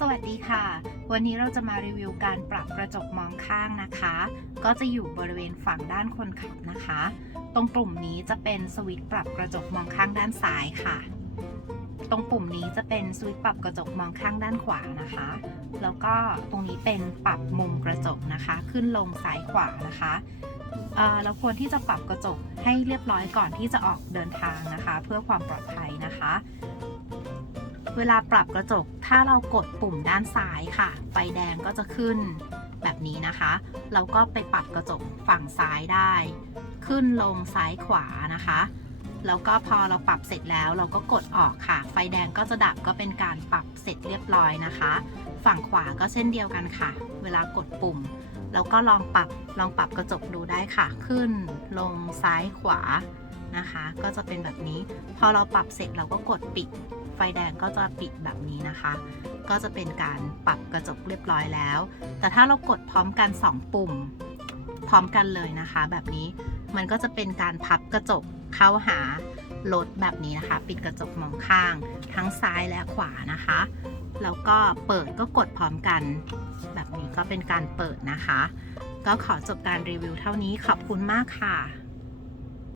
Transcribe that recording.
สวัสดีค่ะ วันนี้เราจะมารีวิวการปรับกระจกมองข้างนะคะ ก็จะอยู่บริเวณฝั่งด้านคนขับนะคะ ตรงปุ่มนี้จะเป็นสวิตช์ปรับกระจกมองข้างด้านซ้ายค่ะ ตรงปุ่มนี้จะเป็นสวิตช์ปรับกระจกมองข้างด้านขวานะคะ แล้วก็ตรงนี้เป็นปรับมุมกระจกนะคะ ขึ้นลงซ้ายขวานะคะเราควรที่จะปรับกระจกให้เรียบร้อยก่อนที่จะออกเดินทางนะคะ เพื่อความปลอดภัยนะคะ เวลาปรับกระจกถ้าเรากดปุ่มด้านซ้ายค่ะ ไฟแดงก็จะขึ้นแบบนี้นะคะ เราก็ไปปรับกระจกฝั่งซ้ายได้ ขึ้นลงซ้ายขวานะคะ แล้วก็พอเราปรับเสร็จแล้วเราก็กดออกค่ะ ไฟแดงก็จะดับก็เป็นการปรับเสร็จเรียบร้อยนะคะ ฝั่งขวาก็เช่นเดียวกันค่ะ เวลากดปุ่มแล้วก็ลองปรับลองปรับกระจกดูได้ค่ะ ขึ้นลงซ้ายขวานะคะ ก็จะเป็นแบบนี้ พอเราปรับเสร็จเราก็กดปิด ไฟแดงก็จะปิดแบบนี้นะคะ ก็จะเป็นการปรับกระจกเรียบร้อยแล้ว แต่ถ้าเรากดพร้อมกัน 2 ปุ่ม พร้อมกันเลยนะคะ แบบนี้มันก็จะเป็นการพับกระจกเข้าหารถแบบนี้นะคะ ปิดกระจกมองข้าง ทั้งซ้ายและขวานะคะ แล้วก็เปิดก็กดพร้อมกัน แบบนี้ก็เป็นการเปิดนะคะ ก็ขอจบการรีวิวเท่านี้ขอบคุณมากค่ะ